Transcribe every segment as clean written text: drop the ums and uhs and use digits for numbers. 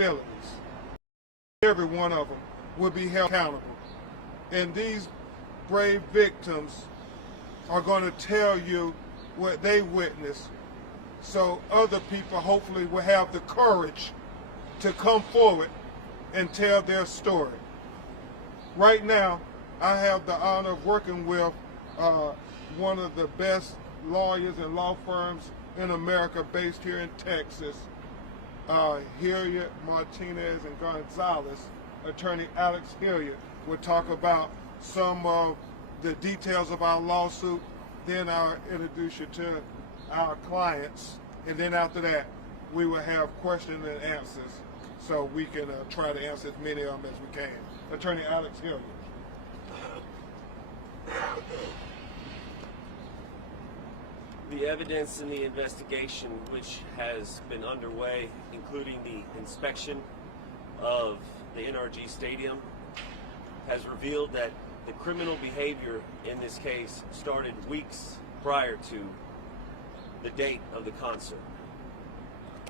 responsibilities. Every one of them will be held accountable. And these brave victims are going to tell you what they witnessed, so other people hopefully will have the courage to come forward and tell their story. Right now, I have the honor of working with one of the best lawyers and law firms in America based here in Texas, Hilliard, Martinez, and Gonzalez. Attorney Alex Hilliard will talk about some of the details of our lawsuit. Then I'll introduce you to our clients, and then after that we will have questions and answers so we can try to answer as many of them as we can. Attorney Alex Hilliard. The evidence in the investigation, which has been underway, including the inspection of the NRG Stadium, has revealed that the criminal behavior in this case started weeks prior to the date of the concert.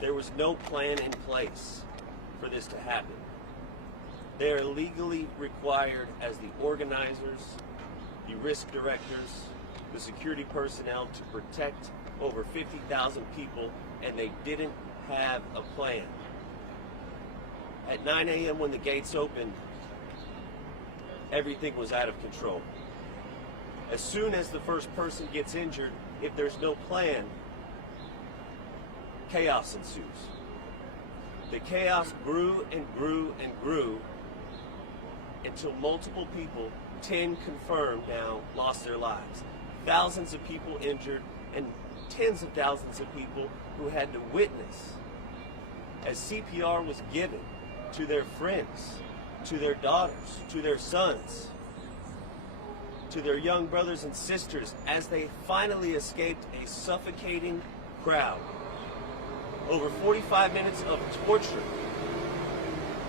There was no plan in place for this to happen. They are legally required as the organizers, the risk directors, the security personnel to protect over 50,000 people, and they didn't have a plan. At 9 a.m. when the gates opened, everything was out of control. As soon as the first person gets injured, if there's no plan, chaos ensues. The chaos grew and grew and grew until multiple people, 10 confirmed now, lost their lives. Thousands of people injured, and tens of thousands of people who had to witness as CPR was given to their friends, to their daughters, to their sons, to their young brothers and sisters as they finally escaped a suffocating crowd. Over 45 minutes of torture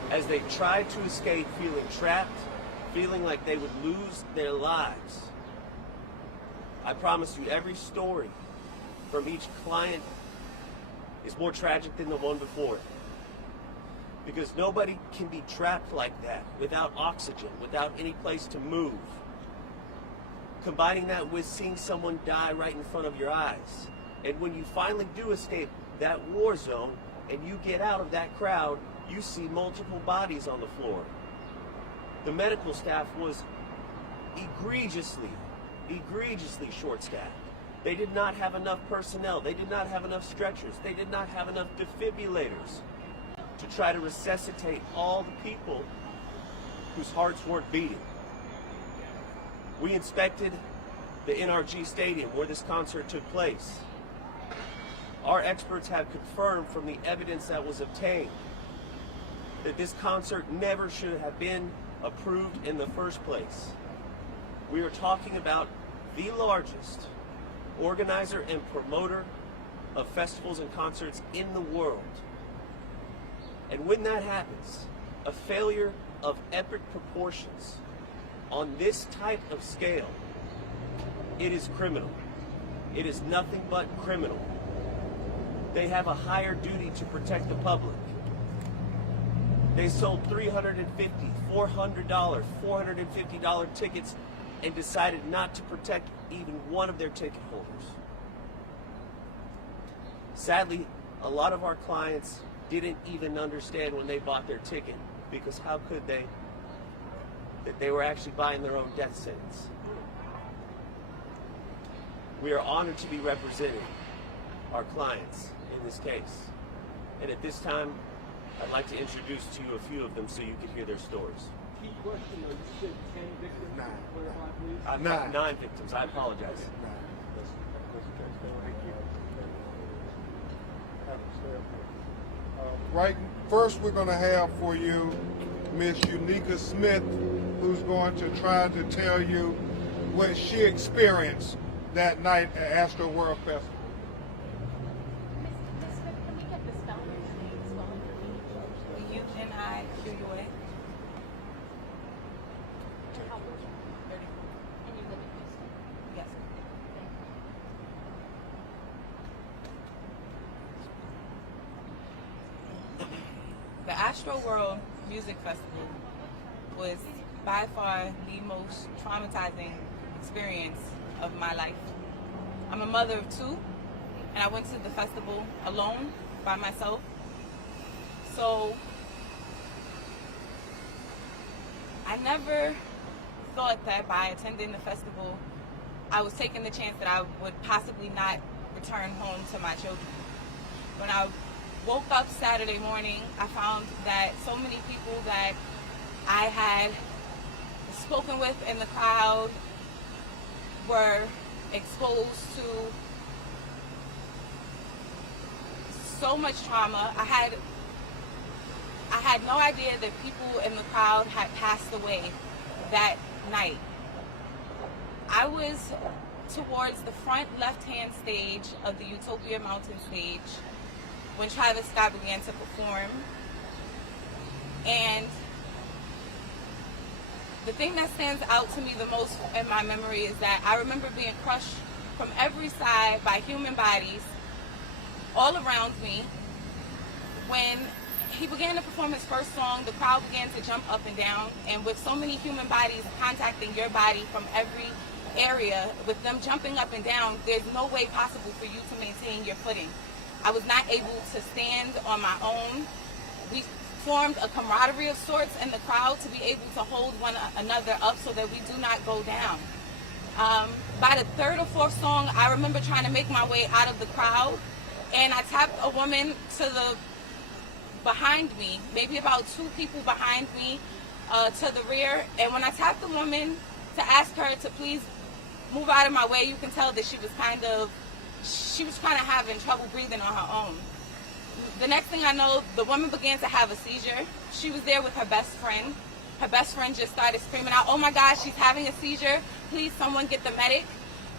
as they tried to escape, feeling trapped, feeling like they would lose their lives. I promise you, every story from each client is more tragic than the one before it. Because nobody can be trapped like that without oxygen, without any place to move. Combining that with seeing someone die right in front of your eyes. And when you finally do escape that war zone and you get out of that crowd, you see multiple bodies on the floor. The medical staff was egregiously short-staffed. They did not have enough personnel. They did not have enough stretchers. They did not have enough defibrillators to try to resuscitate all the people whose hearts weren't beating. We inspected the NRG Stadium where this concert took place. Our experts have confirmed from the evidence that was obtained that this concert never should have been approved in the first place. We are talking about the largest organizer and promoter of festivals and concerts in the world. And when that happens, a failure of epic proportions on this type of scale, it is criminal. It is nothing but criminal. They have a higher duty to protect the public. They sold $350, $400, $450 tickets and decided not to protect even one of their ticket holders. Sadly, a lot of our clients didn't even understand when they bought their ticket, because how could they? That they were actually buying their own death sentence. We are honored to be representing our clients in this case. And at this time, I'd like to introduce to you a few of them so you can hear their stories. Key question, you said 10 victims. Nine victims. I apologize. Right, first we're going to have for you Miss Unica Smith, who's going to try to tell you what she experienced that night at Astroworld Festival. Miss Smith, can we get the spelling of your name spelling for me? UNIQUA. And how old are you? 34. And you live in Houston? Yes. Thank you. The Astroworld Music Festival was by far the most traumatizing experience of my life. I'm a mother of two, and I went to the festival alone, by myself. So I never thought that by attending the festival, I was taking the chance that I would possibly not return home to my children. When I woke up Saturday morning, I found that so many people that I had spoken with in the crowd were exposed to so much trauma. I had no idea that people in the crowd had passed away that night. I was towards the front left-hand stage of the Utopia Mountain stage when Travis Scott began to perform. And the thing that stands out to me the most in my memory is that I remember being crushed from every side by human bodies all around me. When he began to perform his first song, the crowd began to jump up and down, and with so many human bodies contacting your body from every area, with them jumping up and down, there's no way possible for you to maintain your footing. I was not able to stand on my own. We formed a camaraderie of sorts in the crowd to be able to hold one another up so that we do not go down. By the third or fourth song, I remember trying to make my way out of the crowd, and I tapped a woman to the behind me, maybe about two people behind me, to the rear. And when I tapped the woman to ask her to please move out of my way, you can tell that she was kind of having trouble breathing on her own. The next thing I know, the woman began to have a seizure. She was there with her best friend. Her best friend just started screaming out, "Oh my gosh, she's having a seizure. Please, someone get the medic."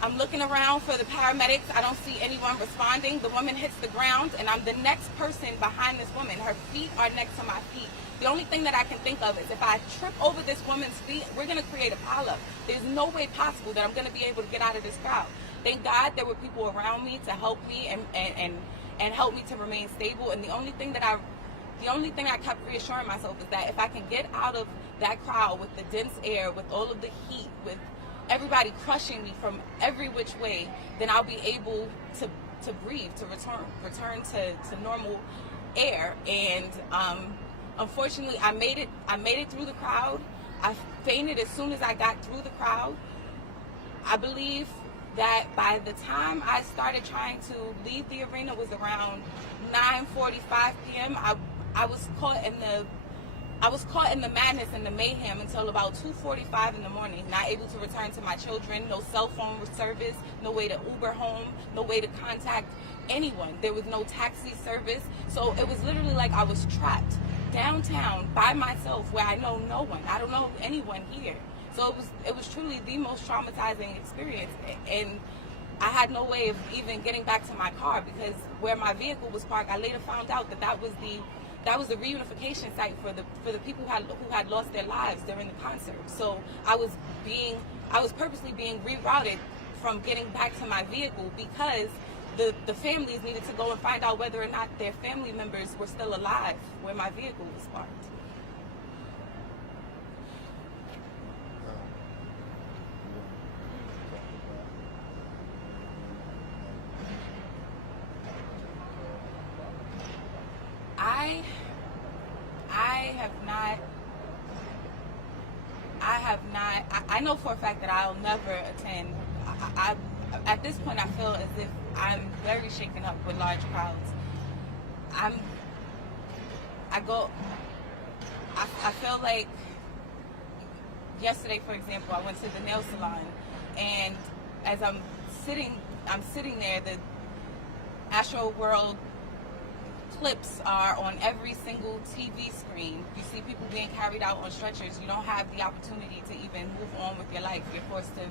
I'm looking around for the paramedics. I don't see anyone responding. The woman hits the ground, and I'm the next person behind this woman. Her feet are next to my feet. The only thing that I can think of is if I trip over this woman's feet, we're going to create a pileup. There's no way possible that I'm going to be able to get out of this crowd. Thank God there were people around me to help me and help me to remain stable. And the only thing I kept reassuring myself is that if I can get out of that crowd with the dense air, with all of the heat, with everybody crushing me from every which way, then I'll be able to breathe, to return to normal air. And unfortunately, I made it through the crowd. I fainted as soon as I got through the crowd. I believe that by the time I started trying to leave the arena was around 9:45 p.m. I was caught in the madness and the mayhem until about 2:45 in the morning, not able to return to my children, no cell phone service, no way to Uber home, no way to contact anyone. There was no taxi service. So it was literally like I was trapped downtown by myself where I know no one. I don't know anyone here. So it was truly the most traumatizing experience. And I had no way of even getting back to my car because where my vehicle was parked, I later found out that was the reunification site for the people who had lost their lives during the concert. So I was purposely being rerouted from getting back to my vehicle because the families needed to go and find out whether or not their family members were still alive where my vehicle was parked. I know for a fact that I'll never attend. At this point, I feel as if I'm very shaken up with large crowds. I feel like yesterday, for example, I went to the nail salon, and as I'm sitting there, the Astroworld clips are on every single TV screen. You see people being carried out on stretchers. You don't have the opportunity to even move on with your life. You're forced to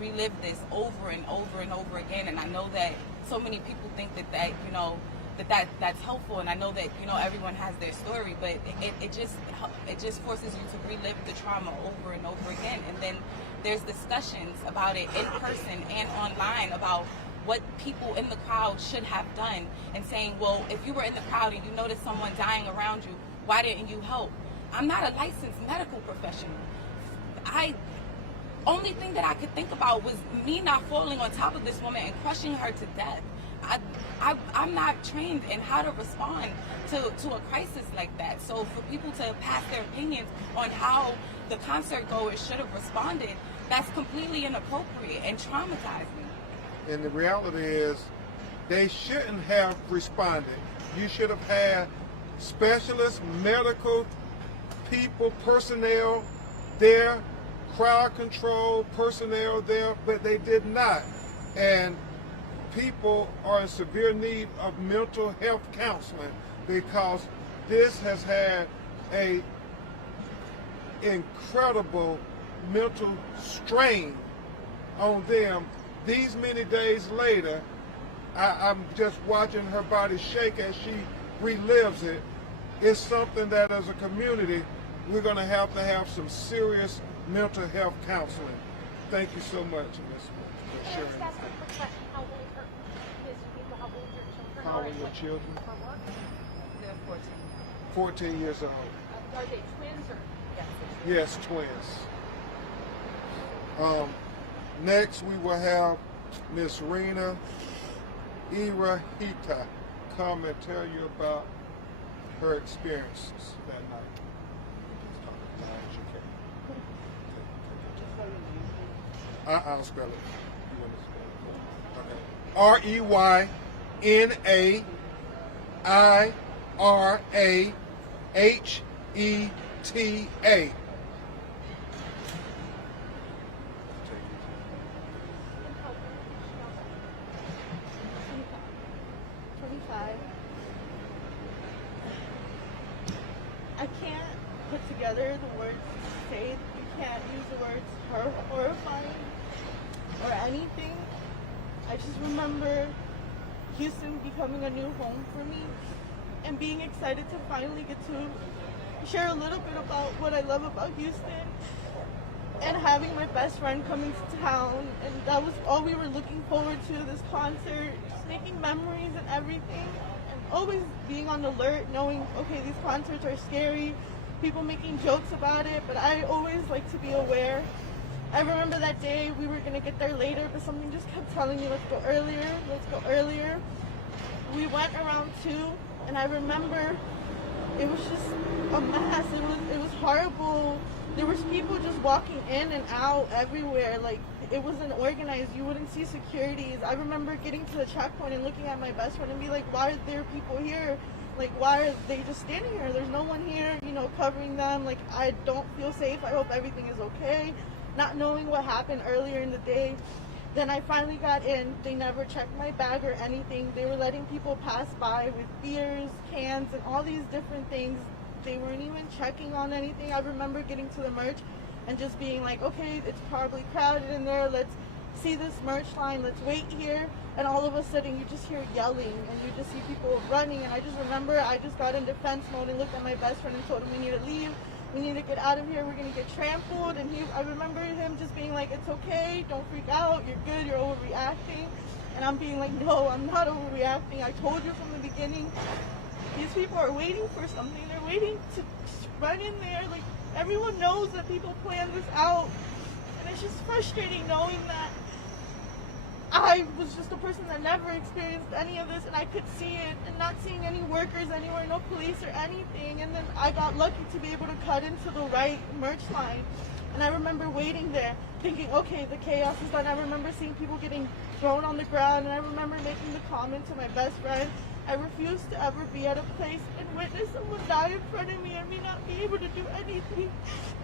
relive this over and over and over again. And I know that so many people think that's helpful, and I know that everyone has their story, but it just forces you to relive the trauma over and over again. And then there's discussions about it in person and online about what people in the crowd should have done, and saying, well, if you were in the crowd and you noticed someone dying around you, why didn't you help? I'm not a licensed medical professional. Only thing that I could think about was me not falling on top of this woman and crushing her to death. I'm not trained in how to respond to a crisis like that. So for people to pass their opinions on how the concert goers should have responded, that's completely inappropriate and traumatized me. And the reality is, they shouldn't have responded. You should have had specialists, medical people, personnel there, crowd control personnel there, but they did not. And people are in severe need of mental health counseling because this has had a incredible mental strain on them. These many days later, I'm just watching her body shake as she relives it. It's something that as a community, we're going to have some serious mental health counseling. Thank you so much, Ms. for sharing. How old are your children? They're 14. 14 years old. Are they twins or? Yes, twins. Next, we will have Miss Rena Irahita come and tell you about her experiences that night. I'll spell it. You want to spell it? Okay. REYNAIRAHETA. 25. I can't put together the words to say. You can't use the words horrifying or anything. I just remember Houston becoming a new home for me and being excited to finally get to share a little bit about what I love about Houston and having my best friend come into town, and that was all we were looking forward to, this concert, just making memories and everything, and always being on alert, knowing, okay, these concerts are scary, people making jokes about it, but I always like to be aware. I remember that day we were going to get there later, but something just kept telling me, let's go earlier, let's go earlier. We went around 2, and I remember it was just a mess. It was horrible. There was people just walking in and out everywhere. Like, it wasn't organized. You wouldn't see securities. I remember getting to the checkpoint and looking at my best friend and be like, why are there people here? Like, why are they just standing here? There's no one here, you know, covering them. Like, I don't feel safe. I hope everything is okay. Not knowing what happened earlier in the day. Then I finally got in. They never checked my bag or anything. They were letting people pass by with beers, cans, and all these different things. They weren't even checking on anything. I remember getting to the merch and just being like, okay, it's probably crowded in there. Let's see this merch line. Let's wait here. And all of a sudden, you just hear yelling, and you just see people running. And I just remember I just got in defense mode and looked at my best friend and told him we need to leave. We need to get out of here. We're going to get trampled. And I remember him just being like, it's okay. Don't freak out. You're good. You're overreacting. And I'm being like, no, I'm not overreacting. I told you from the beginning. These people are waiting for something. They're waiting to just run in there. Like, everyone knows that people plan this out. And it's just frustrating knowing that I was just a person that never experienced any of this, and I could see it, and not seeing any workers anywhere, no police or anything. And then I got lucky to be able to cut into the right merch line. And I remember waiting there, thinking, okay, the chaos is done. I remember seeing people getting thrown on the ground, and I remember making the comment to my best friend, I refuse to ever be at a place and witness someone die in front of me and me not be able to do anything.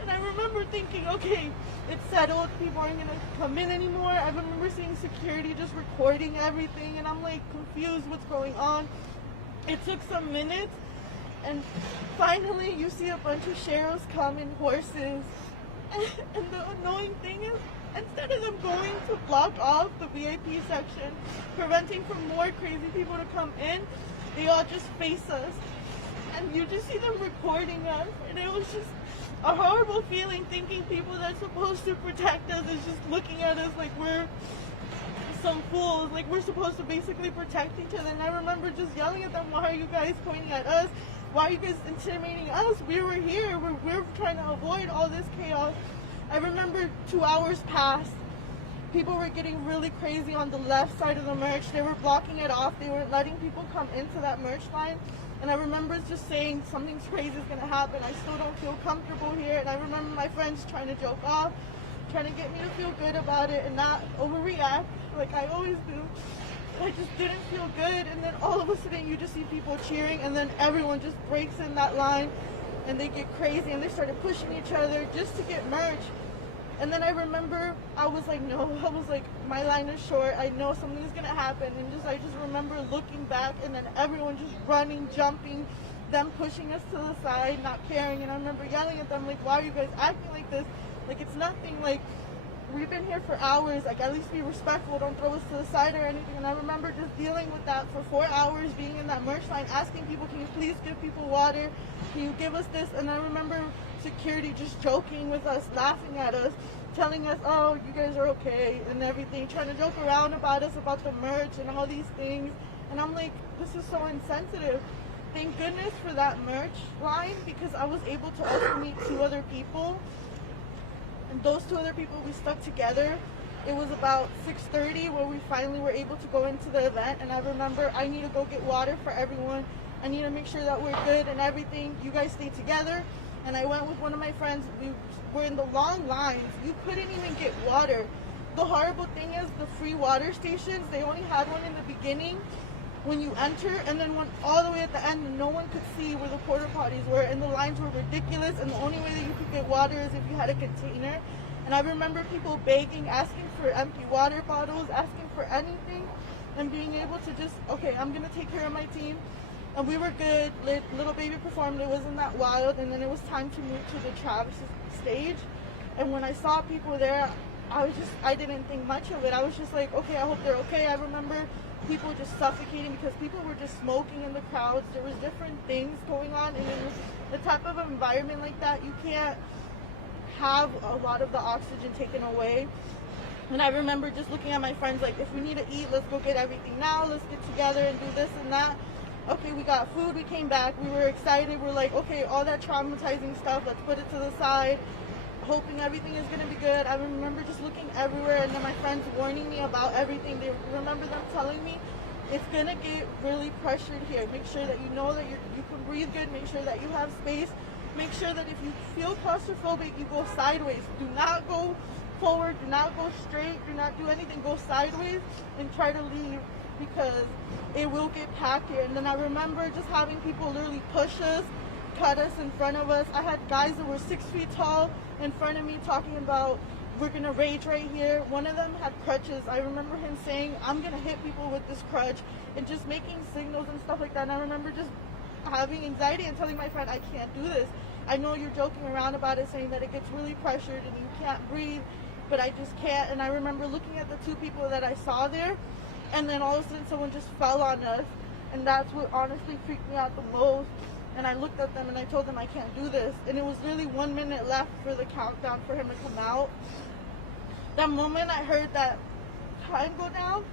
And I remember thinking, okay, it's settled, people aren't gonna come in anymore. I remember seeing security just recording everything, and I'm like confused what's going on. It took some minutes, and finally you see a bunch of sheriffs come in horses. And the annoying thing is, instead of them going to block off the VIP section, preventing from more crazy people to come in, they all just face us. And you just see them recording us. And it was just a horrible feeling, thinking people that's supposed to protect us is just looking at us like we're some fools. Like, we're supposed to basically protect each other. And I remember just yelling at them, why are you guys pointing at us? Why are you guys intimidating us? We were here. We're trying to avoid all this chaos. I remember 2 hours passed. People were getting really crazy on the left side of the merch. They were blocking it off. They weren't letting people come into that merch line. And I remember just saying, something's crazy is going to happen. I still don't feel comfortable here. And I remember my friends trying to joke off, trying to get me to feel good about it and not overreact like I always do. I just didn't feel good. And then all of a sudden you just see people cheering, and then everyone just breaks in that line and they get crazy and they started pushing each other just to get merch. And then I remember I was like, no, I was like, my line is short. I know something's gonna happen. And I just remember looking back, and then everyone just running, jumping, them pushing us to the side, not caring. And I remember yelling at them, like, why are you guys acting like this? Like, it's nothing. Like, we've been here for hours. Like, at least be respectful. Don't throw us to the side or anything. And I remember just dealing with that for 4 hours, being in that merch line, asking people, can you please give people water? Can you give us this? And I remember security just joking with us, laughing at us, telling us, oh, you guys are okay and everything, trying to joke around about us, about the merch and all these things. And I'm like, this is so insensitive. Thank goodness for that merch line, because I was able to also meet 2 other people. And those 2 other people, we stuck together. It was about 6:30 where we finally were able to go into the event. And I remember, I need to go get water for everyone. I need to make sure that we're good and everything. You guys stay together. And I went with one of my friends. We were in the long lines. You couldn't even get water. The horrible thing is, the free water stations, they only had one in the beginning when you enter, and then one all the way at the end, and no one could see where the porta potties were, and the lines were ridiculous, and the only way that you could get water is if you had a container. And I remember people begging, asking for empty water bottles, asking for anything, and being able to just, okay, I'm gonna take care of my team. And we were good. Little Baby performed. It wasn't that wild. And then it was time to move to the Travis stage. And when I saw people there, I didn't think much of it. I was just like, okay, I hope they're okay. I remember people just suffocating because people were just smoking in the crowds. There was different things going on. And in the type of environment like that, you can't have a lot of the oxygen taken away. And I remember just looking at my friends like, if we need to eat, let's go get everything now. Let's get together and do this and that. Okay, we got food, we came back, we were excited, we're like, okay, all that traumatizing stuff, let's put it to the side, hoping everything is going to be good. I remember just looking everywhere, and then my friends warning me about everything. They remember them telling me, it's going to get really pressured here. Make sure that you know that you can breathe good, make sure that you have space, make sure that if you feel claustrophobic, you go sideways. Do not go forward, do not go straight, do not do anything, go sideways and try to leave, because it will get packed here. And then I remember just having people literally push us, cut us in front of us. I had guys that were 6 feet tall in front of me talking about, we're gonna rage right here. One of them had crutches. I remember him saying, I'm gonna hit people with this crutch, and just making signals and stuff like that. And I remember just having anxiety and telling my friend, I can't do this. I know you're joking around about it, saying that it gets really pressured and you can't breathe, but I just can't. And I remember looking at the 2 people that I saw there, and then all of a sudden someone just fell on us, and that's what honestly freaked me out the most. And I looked at them and I told them, I can't do this. And it was really 1 minute left for the countdown for him to come out. That moment I heard that time go down,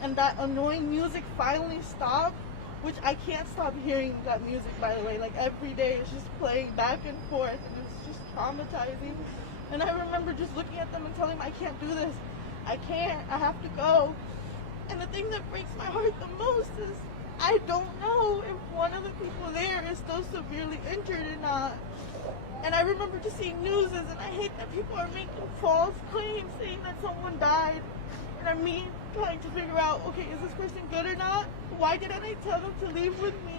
and that annoying music finally stopped, which I can't stop hearing that music, by the way. Like, every day it's just playing back and forth, and it's just traumatizing. And I remember just looking at them and telling them, I can't do this. I can't. I have to go. And the thing that breaks my heart the most is, I don't know if one of the people there is still severely injured or not. And I remember just seeing news, and I hate that people are making false claims saying that someone died. And I'm me trying to figure out, okay, is this person good or not? Why didn't I tell them to leave with me?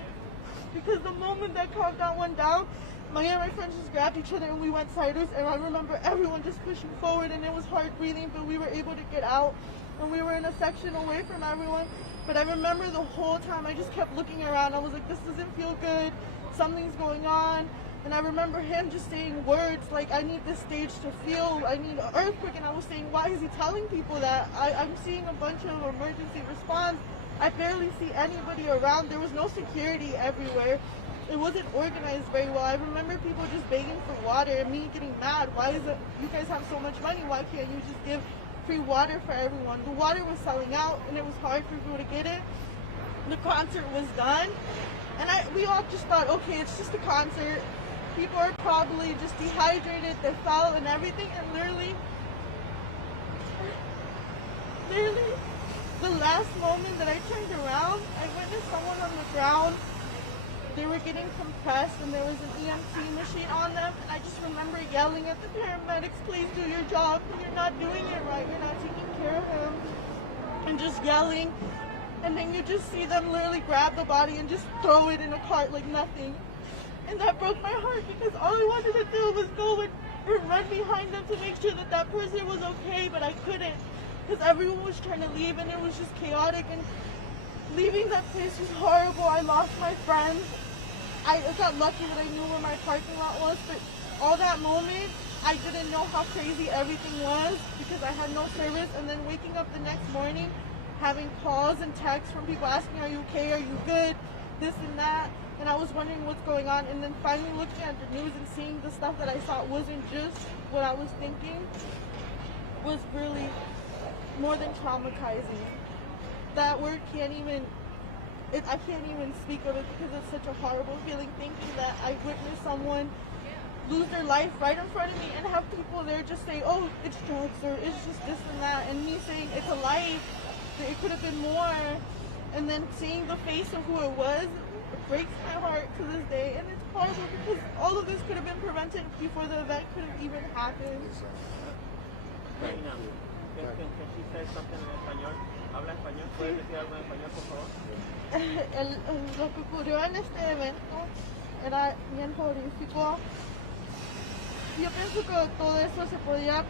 Because the moment that countdown went down, me and my friends just grabbed each other and we went sideways. And I remember everyone just pushing forward, and it was hard breathing, but we were able to get out. And we were in a section away from everyone. But I remember the whole time I just kept looking around. I was like, this doesn't feel good. Something's going on. And I remember him just saying words like, I need this stage to feel, I need an earthquake. And I was saying, why is he telling people that? I'm seeing a bunch of emergency response. I barely see anybody around. There was no security everywhere. It wasn't organized very well. I remember people just begging for water and me getting mad. Why is it, you guys have so much money, why can't you just give free water for everyone. The water was selling out, and it was hard for people to get it. The concert was done, and we all just thought, okay, it's just a concert. People are probably just dehydrated, they fell and everything, and literally, the last moment that I turned around, I witnessed someone on the ground. They were getting compressed, and there was an EMT machine on them, and I just remember yelling at the paramedics, please do your job, you're not doing it right, you're not taking care of him, and just yelling. And then you just see them literally grab the body and just throw it in a cart like nothing. And that broke my heart because all I wanted to do was go and run behind them to make sure that that person was okay, but I couldn't because everyone was trying to leave and it was just chaotic, and leaving that place was horrible. I lost my friends. I got lucky that I knew where my parking lot was, but all that moment, I didn't know how crazy everything was because I had no service, and then waking up the next morning having calls and texts from people asking, are you okay, are you good, this and that, and I was wondering what's going on, and then finally looking at the news and seeing the stuff that I saw wasn't just what I was thinking, was really more than traumatizing. That word can't even, I can't even speak of it because it's such a horrible feeling, thinking that I witnessed someone lose their life right in front of me and have people there just say, oh, it's drugs or it's just this and that, and me saying it's a life. It could have been more, and then seeing the face of who it was breaks my heart to this day, and it's horrible because all of this could have been prevented before the event could have even happened. Reina, can she say something en español? ¿Habla español? ¿Puedes decir algo en español, por favor? Lo que ocurrió en este evento era bien horrífico. Yo pienso que todo eso se podía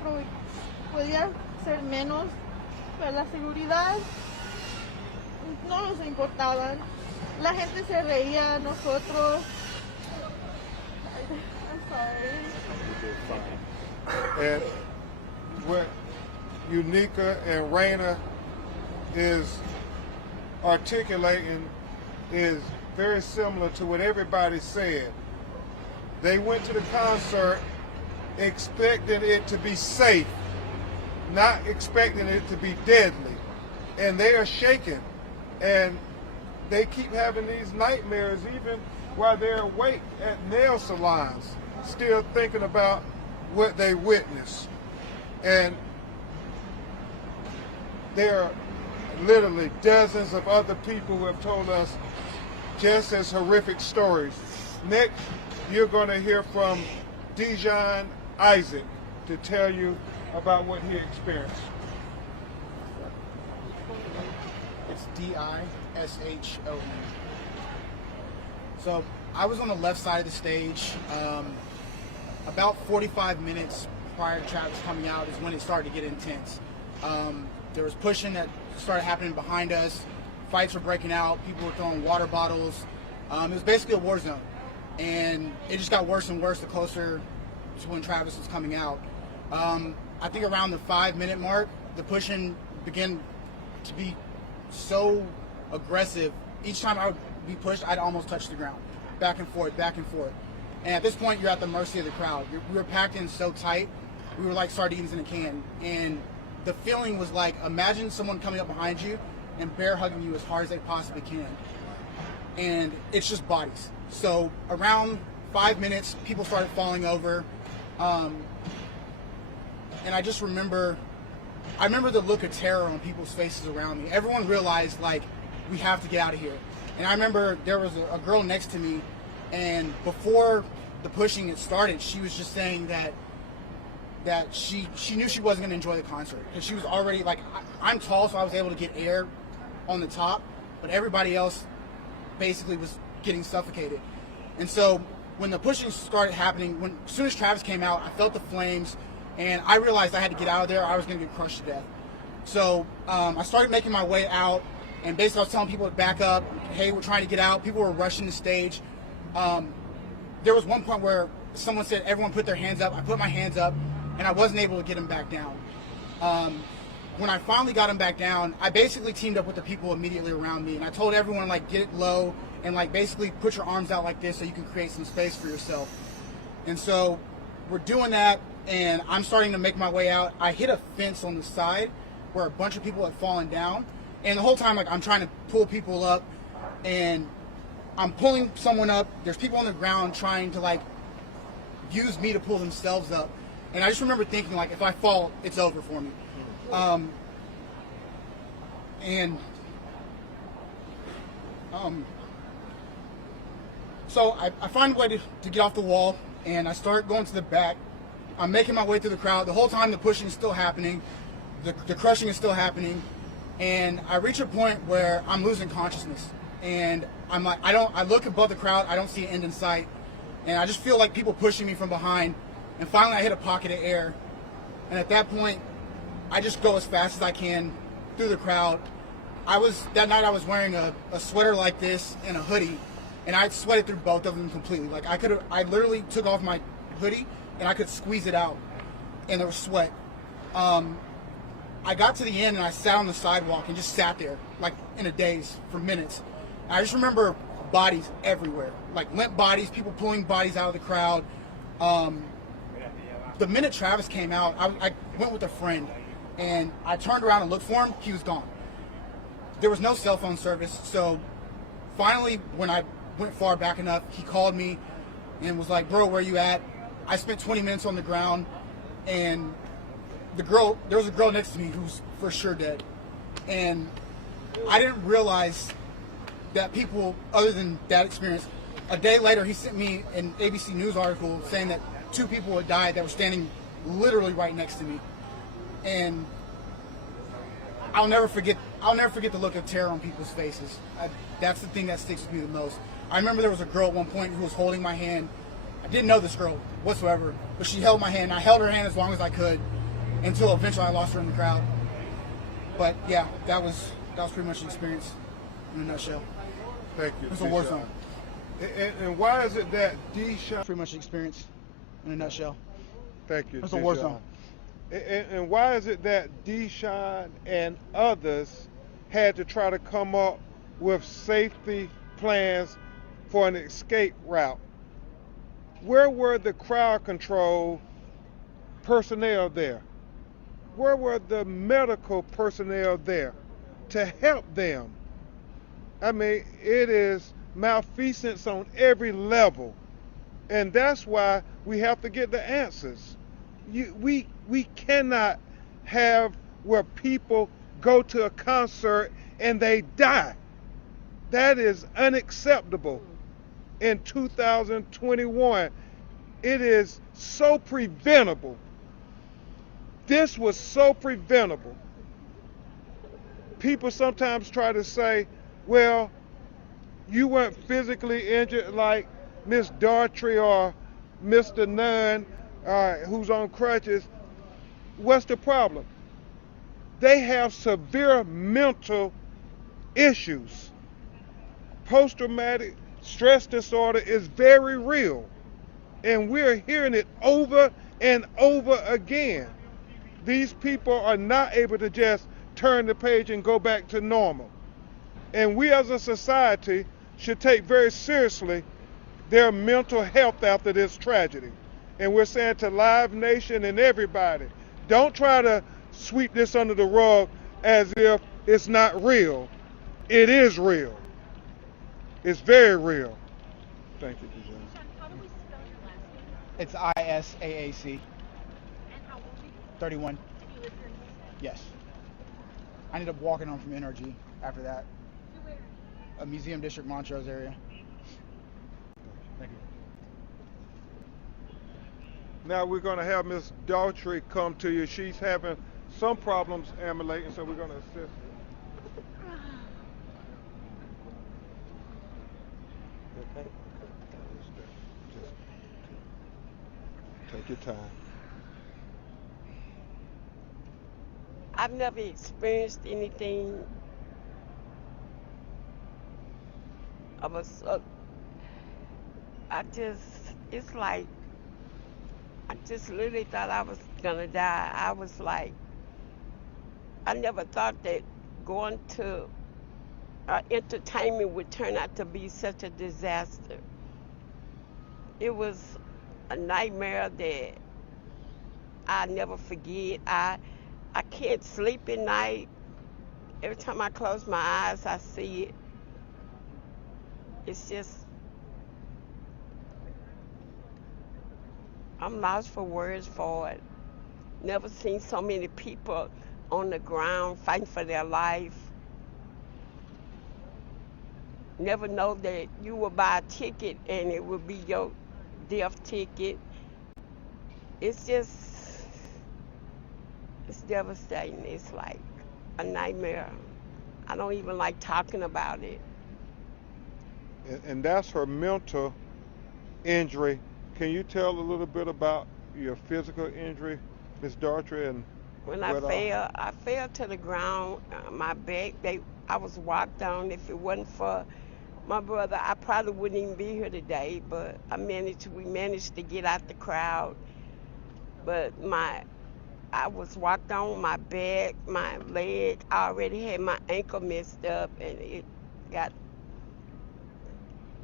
ser menos, pero la seguridad no nos importaba. La gente se reía de nosotros. I'm sorry. And what Unica and Raina is articulating is very similar to what everybody said. They went to the concert expecting it to be safe, not expecting it to be deadly. And they are shaken. And they keep having these nightmares even while they're awake at nail salons, still thinking about what they witnessed. And there are literally dozens of other people who have told us just as horrific stories. Next, you're going to hear from Dijon Isaac to tell you about what he experienced. It's D-I-S-H-O-N. So I was on the left side of the stage. About 45 minutes prior to Travis coming out is when it started to get intense. There was pushing that started happening behind us. Fights were breaking out. People were throwing water bottles. It was basically a war zone. And it just got worse and worse the closer to when Travis was coming out. I think around the 5-minute mark, the pushing began to be so aggressive. Each time I would be pushed, I'd almost touch the ground. Back and forth, back and forth. And at this point, you're at the mercy of the crowd. We were packed in so tight, we were like sardines in a can. And the feeling was like, imagine someone coming up behind you and bear hugging you as hard as they possibly can. And it's just bodies. So around 5 minutes, people started falling over. And I just remember, the look of terror on people's faces around me. Everyone realized, like, we have to get out of here. And I remember there was a girl next to me, and before the pushing had started, she was just saying that she knew she wasn't going to enjoy the concert. Because she was already, like, I'm tall, so I was able to get air on the top, but everybody else basically was getting suffocated. And so when the pushing started happening, as soon as Travis came out, I felt the flames, and I realized I had to get out of there. I was going to get crushed to death. So I started making my way out, and basically I was telling people to back up. Hey, we're trying to get out. People were rushing the stage. There was one point where someone said, everyone put their hands up. I put my hands up, and I wasn't able to get them back down. When I finally got them back down, I basically teamed up with the people immediately around me, and I told everyone, like, get it low, and, like, basically put your arms out like this so you can create some space for yourself. And so we're doing that. and I'm starting to make my way out. I hit a fence on the side where a bunch of people had fallen down, and the whole time, like, I'm trying to pull people up, and I'm pulling someone up. There's people on the ground trying to, like, use me to pull themselves up, and I just remember thinking, like, if I fall, it's over for me. So I find a way to get off the wall, and I start going to the back. I'm making my way through the crowd. The whole time the pushing is still happening, the crushing is still happening, and I reach a point where I'm losing consciousness. And I'm like, I look above the crowd, I don't see an end in sight, and I just feel like people pushing me from behind. And finally I hit a pocket of air, and at that point I just go as fast as I can through the crowd. That night I was wearing a sweater like this and a hoodie, and I sweated through both of them completely. Like, I literally took off my hoodie and I could squeeze it out, and there was sweat. I got to the end and I sat on the sidewalk and just sat there, like, in a daze for minutes. I just remember bodies everywhere, like limp bodies, people pulling bodies out of the crowd. The minute Travis came out, I went with a friend, and I turned around and looked for him. He was gone. There was no cell phone service, so finally, when I went far back enough, he called me and was like, "Bro, where you at?" I spent 20 minutes on the ground, and there was a girl next to me who's for sure dead. And I didn't realize that people, other than that experience, a day later he sent me an ABC News article saying that 2 people had died that were standing literally right next to me. And I'll never forget the look of terror on people's faces. That's the thing that sticks with me the most. I remember there was a girl at one point who was holding my hand. I didn't know this girl whatsoever, but she held my hand. I held her hand as long as I could until eventually I lost her in the crowd. But yeah, that was pretty much the experience in a nutshell. Thank you. It was a war zone. And why is it that Deshaun? Pretty much the experience in a nutshell. Thank you. It was a war zone. And why is it that Deshaun and others had to try to come up with safety plans for an escape route? Where were the crowd control personnel there? Where were the medical personnel there to help them? I mean, it is malfeasance on every level. And that's why we have to get the answers. We cannot have where people go to a concert and they die. That is unacceptable in 2021. It is so preventable. This was so preventable. People sometimes try to say, well, you weren't physically injured like Miss Daughtry or Mr. Nunn, who's on crutches. What's the problem? They have severe mental issues. Post-traumatic stress disorder is very real, and we're hearing it over and over again. These people are not able to just turn the page and go back to normal. And we as a society should take very seriously their mental health after this tragedy. And we're saying to Live Nation and everybody, don't try to sweep this under the rug as if it's not real. It is real. It's very real. Thank you, Dijon. How do we spell your last name? It's ISAAC. And how old are you? 31. And you live here in Houston? Yes. I ended up walking home from NRG after that. To where? A Museum District, Montrose area. Thank you. Now we're going to have Miss Daughtry come to you. She's having some problems ambulating, so we're going to assist her. Okay. Just take your time. I've never experienced anything of a it's like, I just literally thought I was gonna die. I was like, I never thought that going to entertainment would turn out to be such a disaster. It was a nightmare that I never forget. I can't sleep at night. Every time I close my eyes, I see it. It's just, I'm lost for words for it. Never seen so many people on the ground fighting for their life. Never know that you will buy a ticket and it will be your death ticket. It's just, it's devastating. It's like a nightmare. I don't even like talking about it. And that's her mental injury. Can you tell a little bit about your physical injury, Miss Daughtry, and When what? I fell to the ground. My back, I was walked on. If it wasn't for my brother, I probably wouldn't even be here today. But we managed to get out the crowd. But I was walked on my back, my leg. I already had my ankle messed up, and it got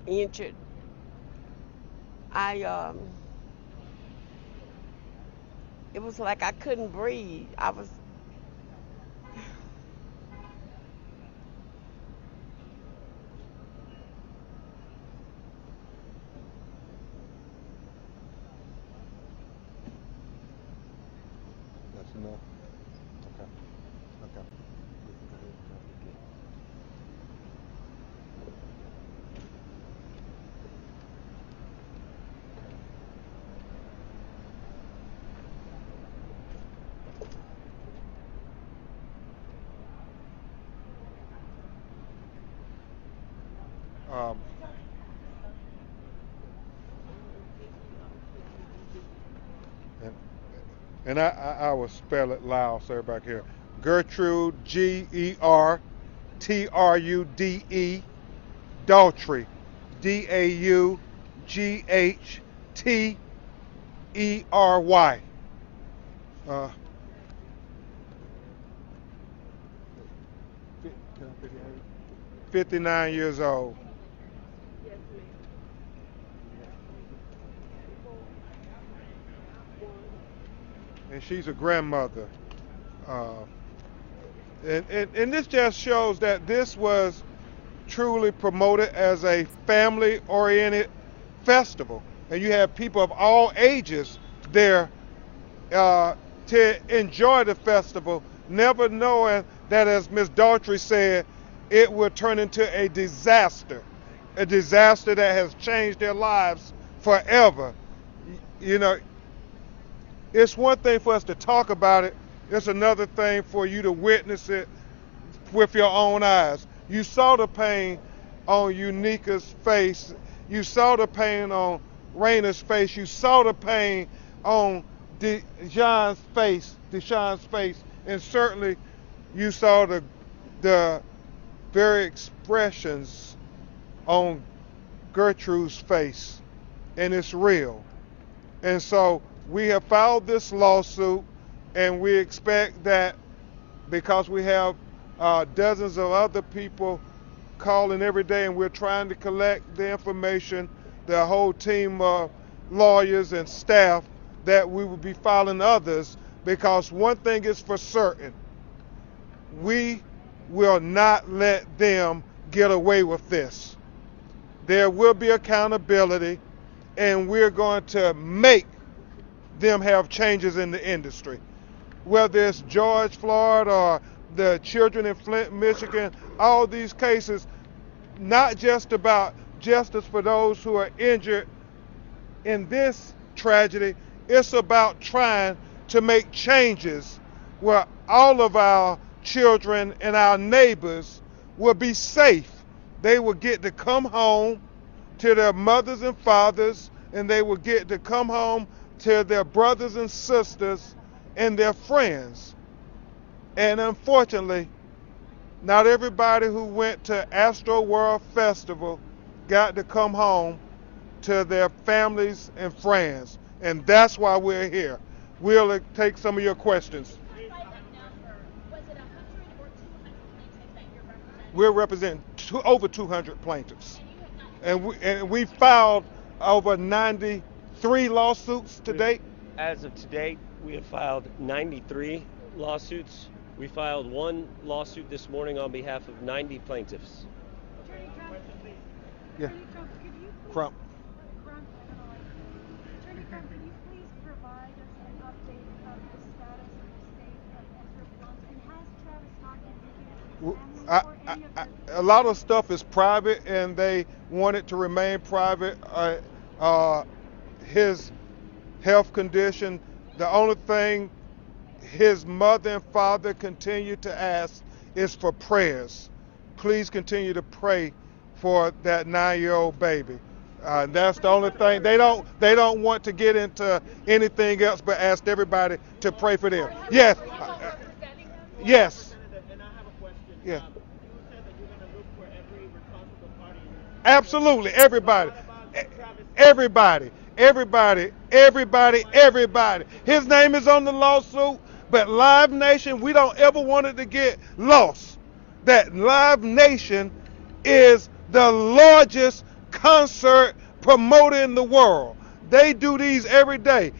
injured. I It was like I couldn't breathe. I was. That's enough. Okay. Okay. We can go ahead and drop it again. Okay. And, and I will spell it loud so everybody can hear. Gertrude, Gertrude, Daughtry, Daughtery. 59 years old. And she's a grandmother. Uh, and this just shows that this was truly promoted as a family oriented festival. And you have people of all ages there to enjoy the festival, never knowing that, as Ms. Daughtry said, it would turn into a disaster that has changed their lives forever. You know, it's one thing for us to talk about it, it's another thing for you to witness it with your own eyes. You saw the pain on Unica's face. You saw the pain on Raina's face. You saw the pain on Deshawn's face, and certainly you saw the very expressions on Gertrude's face, and it's real. And so we have filed this lawsuit, and we expect that because we have dozens of other people calling every day, and we're trying to collect the information, the whole team of lawyers and staff, that we will be filing others, because one thing is for certain: we will not let them get away with this. There will be accountability, and we're going to make them have changes in the industry. Whether it's George Floyd or the children in Flint, Michigan, all these cases, not just about justice for those who are injured in this tragedy, it's about trying to make changes where all of our children and our neighbors will be safe. They will get to come home to their mothers and fathers, and they will get to come home to their brothers and sisters and their friends. And unfortunately, not everybody who went to Astroworld Festival got to come home to their families and friends. And that's why we're here. We'll take some of your questions. We're representing over 200 plaintiffs. And we filed over 93 lawsuits to date. As of today, We have filed 93 lawsuits. We filed one lawsuit this morning on behalf of 90 plaintiffs. Attorney Crump, Yeah. Attorney Crump, could you please, Crump. Crump, I don't know why I said that. Attorney Crump, could you please provide us an update of the status of the state of Ezra Blunt, and has Travis talked in detail to his family or any of the... A lot of stuff is private, and they want it to remain private. His health condition, the only thing his mother and father continue to ask is for prayers. Please continue to pray for that 9-year-old baby. That's the only thing. They don't want to get into anything else, but ask everybody to pray for them. Yes. Yes. And I have a question. Yeah. You said that you're going to look for every responsible party in this. Absolutely. Everybody. What about Travis? Everybody. His name is on the lawsuit, but Live Nation, we don't ever want it to get lost. That Live Nation is the largest concert promoter in the world. They do these every day.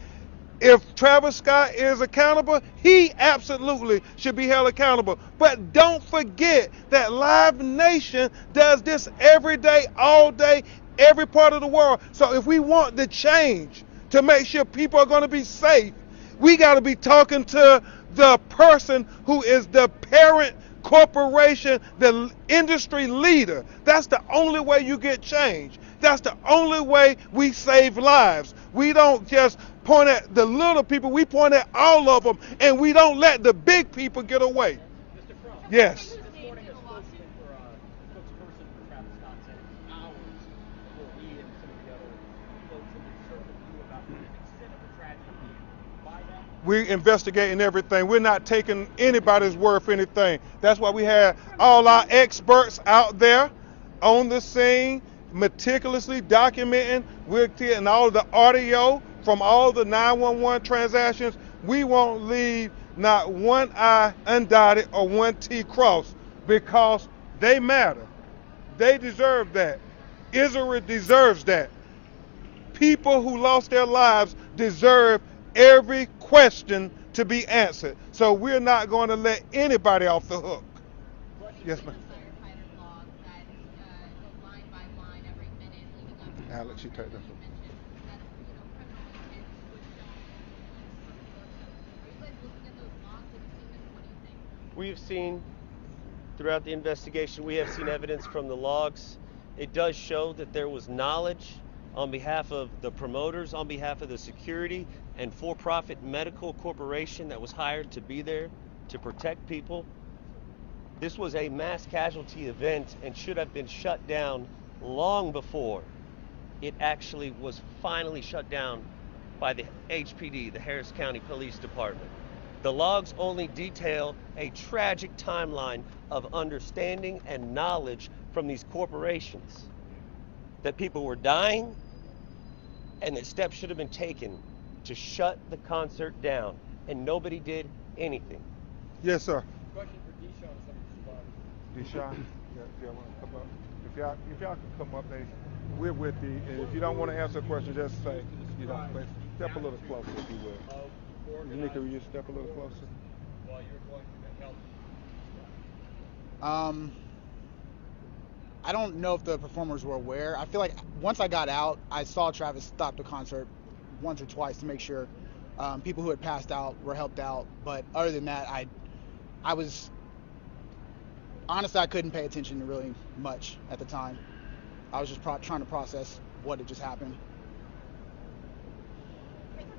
If Travis Scott is accountable, he absolutely should be held accountable. But don't forget that Live Nation does this every day, all day, every part of the world. So if we want the change to make sure people are going to be safe, we got to be talking to the person who is the parent corporation, the industry leader. That's the only way you get change. That's the only way we save lives. We don't just point at the little people, we point at all of them, and we don't let the big people get away. Mr. Crump. Yes. This morning, a spokesperson for Travis Scott said it was hours before he and some of the other folks in the circle knew about the extent of the tragedy. By that? We're investigating everything. We're not taking anybody's word for anything. That's why we had all our experts out there on the scene, meticulously documenting. We're getting all the audio from all the 911 transactions. We won't leave not one I undotted or one T crossed, because they matter. They deserve that. Israel deserves that. People who lost their lives deserve every question to be answered. So we're not going to let anybody off the hook. Yes, ma'am. Alex, you take this one. We have seen throughout the investigation, we have seen evidence from the logs. It does show that there was knowledge on behalf of the promoters, on behalf of the security and for-profit medical corporation that was hired to be there to protect people. This was a mass casualty event and should have been shut down long before it actually was finally shut down by the HPD, the Harris County Police Department. The logs only detail a tragic timeline of understanding and knowledge from these corporations that people were dying and that steps should have been taken to shut the concert down, and nobody did anything. Yes, sir. Question for Deshaun and some of the survivors. Deshaun, y'all want to come up? If y'all can come up, we're with you. And if you don't want to answer a question, just say, you know, step a little closer if you will. Nika, will you step a little closer? While you're going to help. I don't know if the performers were aware. I feel like once I got out, I saw Travis stop the concert once or twice to make sure people who had passed out were helped out. But other than that, I was honestly, I couldn't pay attention to really much at the time. I was just trying to process what had just happened.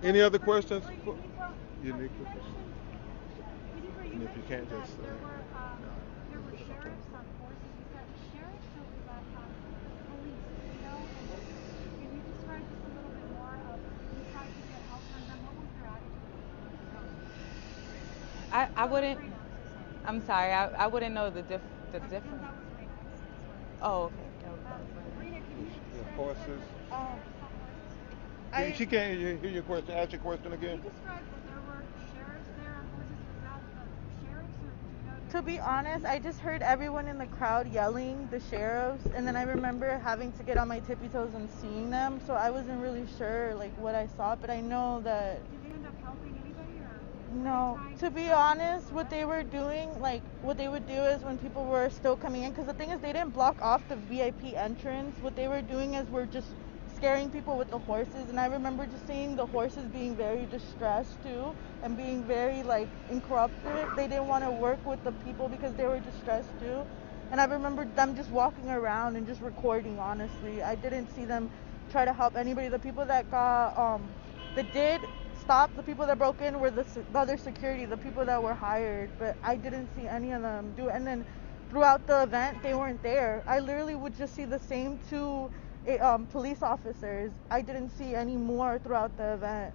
Any other questions? Unique. And if you can't just there were sheriffs on forces. You said sheriffs or was that police? You know, and can you describe just a little bit more of you tried to get help from them? What was their attitude? I wouldn't. I'm sorry. I wouldn't know the difference. Oh, okay. Horses. I, She can't hear your question. Ask your question again. You described that there were sheriffs there on horses. Was that the sheriffs or do you know? to be honest, I just heard everyone in the crowd yelling the sheriffs, and then I remember having to get on my tippy toes and seeing them, so I wasn't really sure like what I saw, but I know that Did they end up helping anybody? No, to be honest, what they were doing, like what they would do is when people were still coming in, because the thing is they didn't block off the VIP entrance. What they were doing is we're just scaring people with the horses, and I remember just seeing the horses being very distressed too, and being very like incorrupted. They didn't want to work with the people because they were distressed too. And I remember them just walking around and just recording. Honestly, I didn't see them try to help anybody. The people that did stop the people that broke in were the other security, the people that were hired, but I didn't see any of them do it. And then throughout the event, they weren't there. I literally would just see the same two police officers. I didn't see any more throughout the event.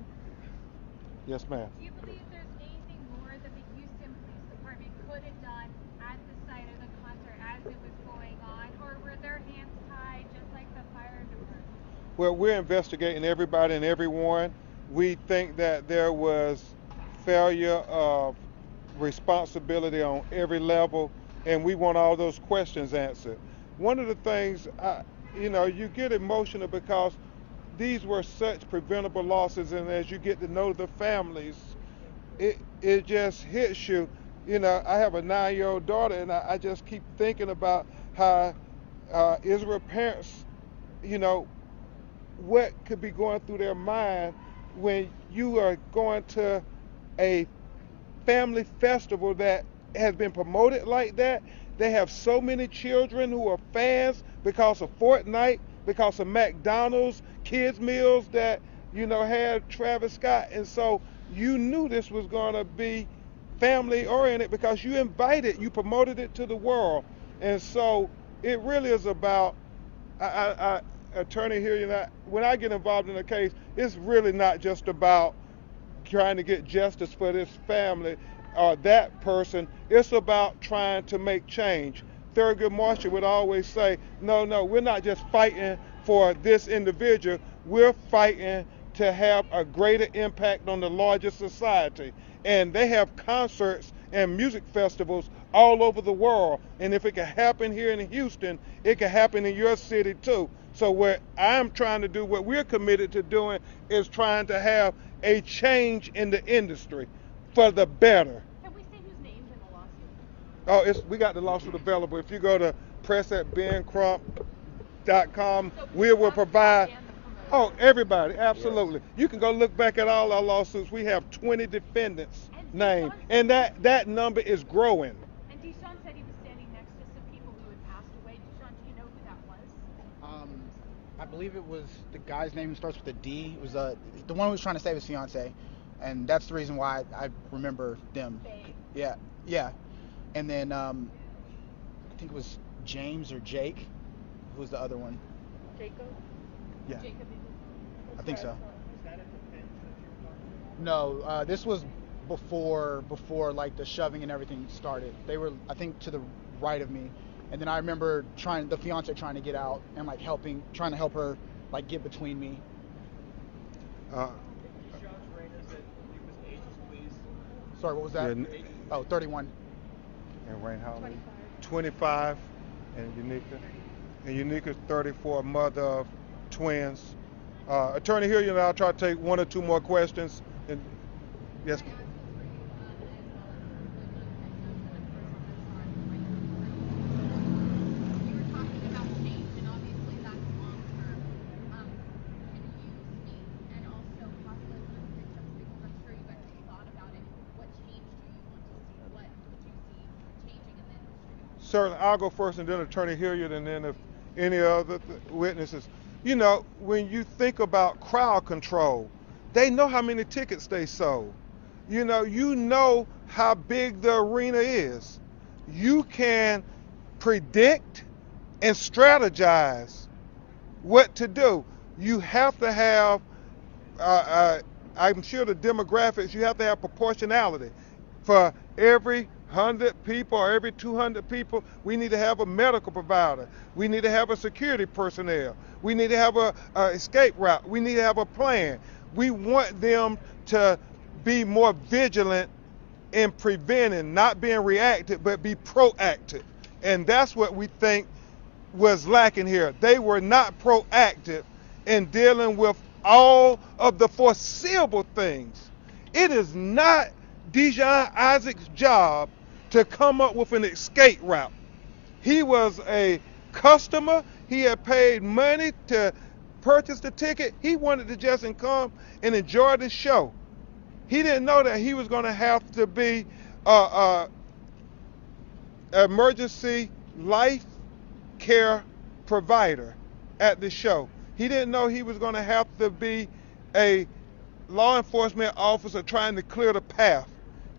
Yes, ma'am. Do you believe there's anything more that the Houston Police Department could have done at the site of the concert as it was going on, or were their hands tied just like the fire department? Well, we're investigating everybody and everyone. We think that there was failure of responsibility on every level, and we want all those questions answered. One of the things, you get emotional because these were such preventable losses, and as you get to know the families, it just hits you. I have a 9-year-old daughter, and I just keep thinking about how Israel parents, you know, what could be going through their mind when you are going to a family festival that has been promoted like that. They have so many children who are fans because of Fortnite, because of McDonald's, kids meals that, had Travis Scott. And so you knew this was going to be family oriented because you promoted it to the world. And so it really is about, attorney here, when I get involved in a case, it's really not just about trying to get justice for this family or that person. It's about trying to make change. Thurgood Marshall would always say, no, we're not just fighting for this individual. We're fighting to have a greater impact on the larger society. And they have concerts and music festivals all over the world. And if it can happen here in Houston, it can happen in your city too. So what I'm trying to do, what we're committed to doing, is trying to have a change in the industry for the better. Can we say who's named in the lawsuit? We got the lawsuit available. If you go to press@bencrump.com, we will provide. Oh, everybody, absolutely. You can go look back at all our lawsuits. We have 20 defendants named, and that number is growing. And Deshaun said he was standing next to some people who had passed away. Deshaun, do you know who that was? I believe it was the guy's name who starts with a D. It was the one who was trying to save his fiance, and that's the reason why I remember them. Babe. Yeah. And then I think it was James or Jake, who was the other one. Jacob? Yeah, Jacob, I think so. Is that a defense that you're talking about? No, this was before like the shoving and everything started. They were, I think, to the right of me, and then I remember the fiance trying to get out and like trying to help her like get between me. Deshaun's rate is that he was ages, please. Sorry, what was that? Oh, 31. And Rain Howley? 25. And Unica? And Unica's 34, mother of twins. Attorney Hilliard, I'll try to take one or two more questions. And yes. Certainly, I'll go first, and then Attorney Hilliard, and then if any other witnesses. When you think about crowd control, they know how many tickets they sold. You know how big the arena is. You can predict and strategize what to do. You have to have, I'm sure the demographics, you have to have proportionality. For every 100 people or every 200 people, we need to have a medical provider. We need to have a security personnel. We need to have a escape route. We need to have a plan. We want them to be more vigilant in preventing, not being reactive, but be proactive. And that's what we think was lacking here. They were not proactive in dealing with all of the foreseeable things. It is not Dijon Isaac's job to come up with an escape route. He was a customer. He had paid money to purchase the ticket. He wanted to just come and enjoy the show. He didn't know that he was going to have to be a emergency life care provider at the show. He didn't know he was going to have to be a law enforcement officer trying to clear the path.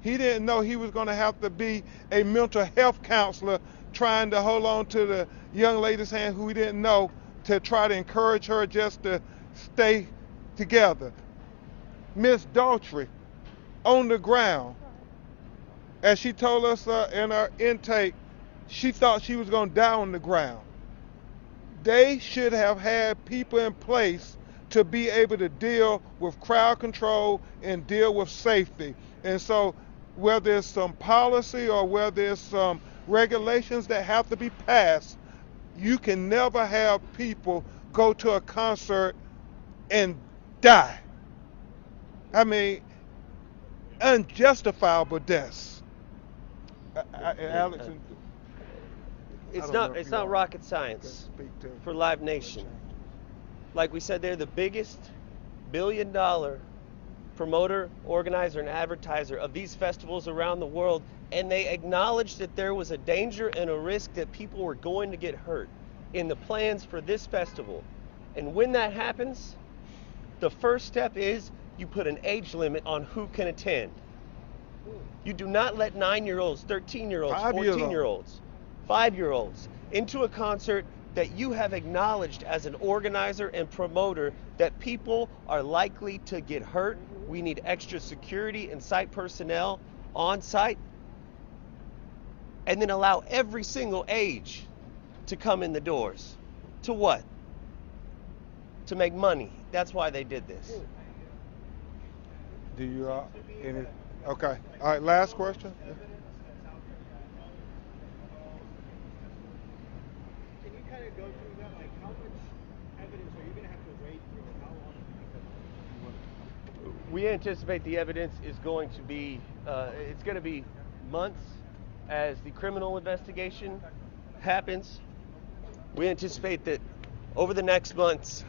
He didn't know he was going to have to be a mental health counselor trying to hold on to the young lady's hand who he didn't know to try to encourage her just to stay together. Miss Daughtry on the ground, as she told us in our intake, she thought she was going to die on the ground. They should have had people in place to be able to deal with crowd control and deal with safety. And so whether it's some policy or whether it's some regulations that have to be passed, you can never have people go to a concert and die. I mean, unjustifiable deaths. Alex, It's not rocket science for Live Nation. Like we said, they're the biggest billion-dollar promoter, organizer, and advertiser of these festivals around the world, and they acknowledged that there was a danger and a risk that people were going to get hurt in the plans for this festival. And when that happens, the first step is you put an age limit on who can attend. You do not let 9-year-olds, 13-year-olds, 14-year-olds, 5-year-olds into a concert that you have acknowledged as an organizer and promoter that people are likely to get hurt. We need extra security and site personnel on site. And then allow every single age to come in the doors. To what? To make money. That's why they did this. do you any? Okay. All right. Last question. Can you kind of go through that? Like, how much evidence are you going to have to wade through? How long do you think We anticipate the evidence is going to be, it's going to be months as the criminal investigation happens. We anticipate that over the next months,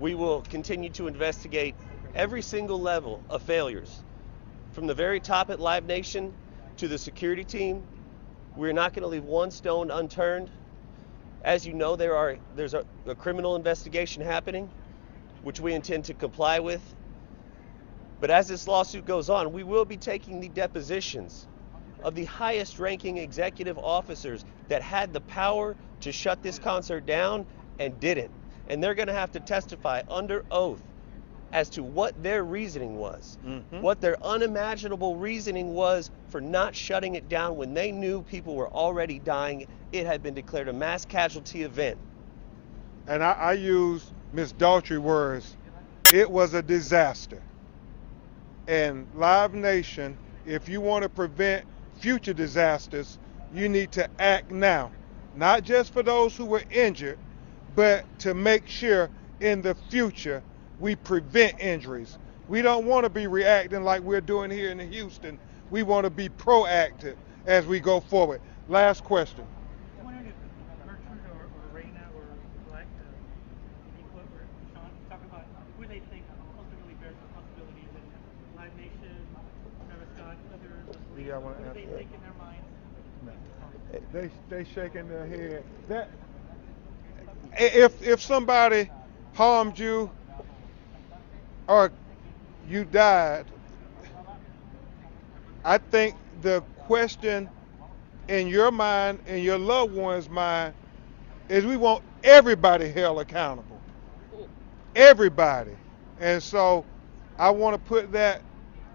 we will continue to investigate every single level of failures. From the very top at Live Nation to the security team, we're not going to leave one stone unturned. As you know, there's a criminal investigation happening, which we intend to comply with. But as this lawsuit goes on, we will be taking the depositions of the highest ranking executive officers that had the power to shut this concert down and didn't. And they're going to have to testify under oath as to what their reasoning was, what their unimaginable reasoning was for not shutting it down when they knew people were already dying. It had been declared a mass casualty event. And I use Ms. Daughtry words. It was a disaster. And Live Nation, if you want to prevent future disasters, you need to act now. Not just for those who were injured, but to make sure in the future we prevent injuries. We don't want to be reacting like we're doing here in Houston. We want to be proactive as we go forward. Last question. I'm wondering if Gertrude or Raina or Black, Nicola or Sean talk about who they think ultimately bears responsibility. Is it Live Nation, Travis Scott, others, the police? Yeah, I What want to do they answer that. think in their minds? They shaking their head. That if somebody harmed you or you died, I think the question in your mind, in your loved one's mind, is we want everybody held accountable. Everybody. And so I want to put that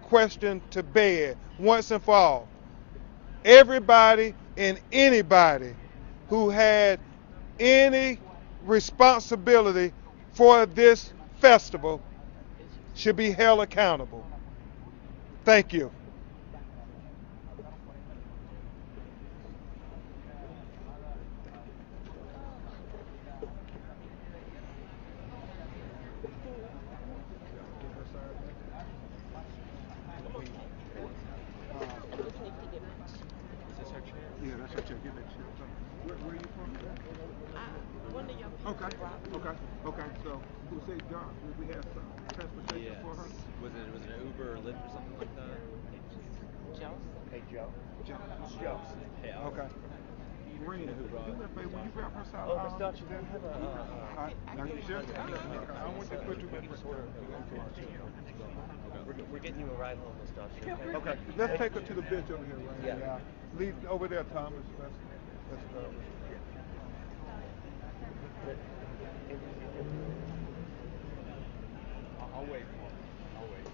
question to bed once and for all. Everybody and anybody who had any responsibility for this festival should be held accountable. Thank you. job? Did we have some transportation Yes. for her? Was it an Uber or Lyft or something like that? Hey, Joe. Joe. Joe. Hey, I Okay. Rena, who brought do me a favor, will you grab her side Oh, of Miss the Dutch, aisle? we have a. Hi. Now, just, I don't want you to put too much pressure. We're getting you a ride home, Miss Dutch. Okay. Okay, let's take her to the bench over here, right? Yeah. Leave over there, Thomas. Let's go. I'll wait for him. I'll wait.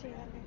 Shannon,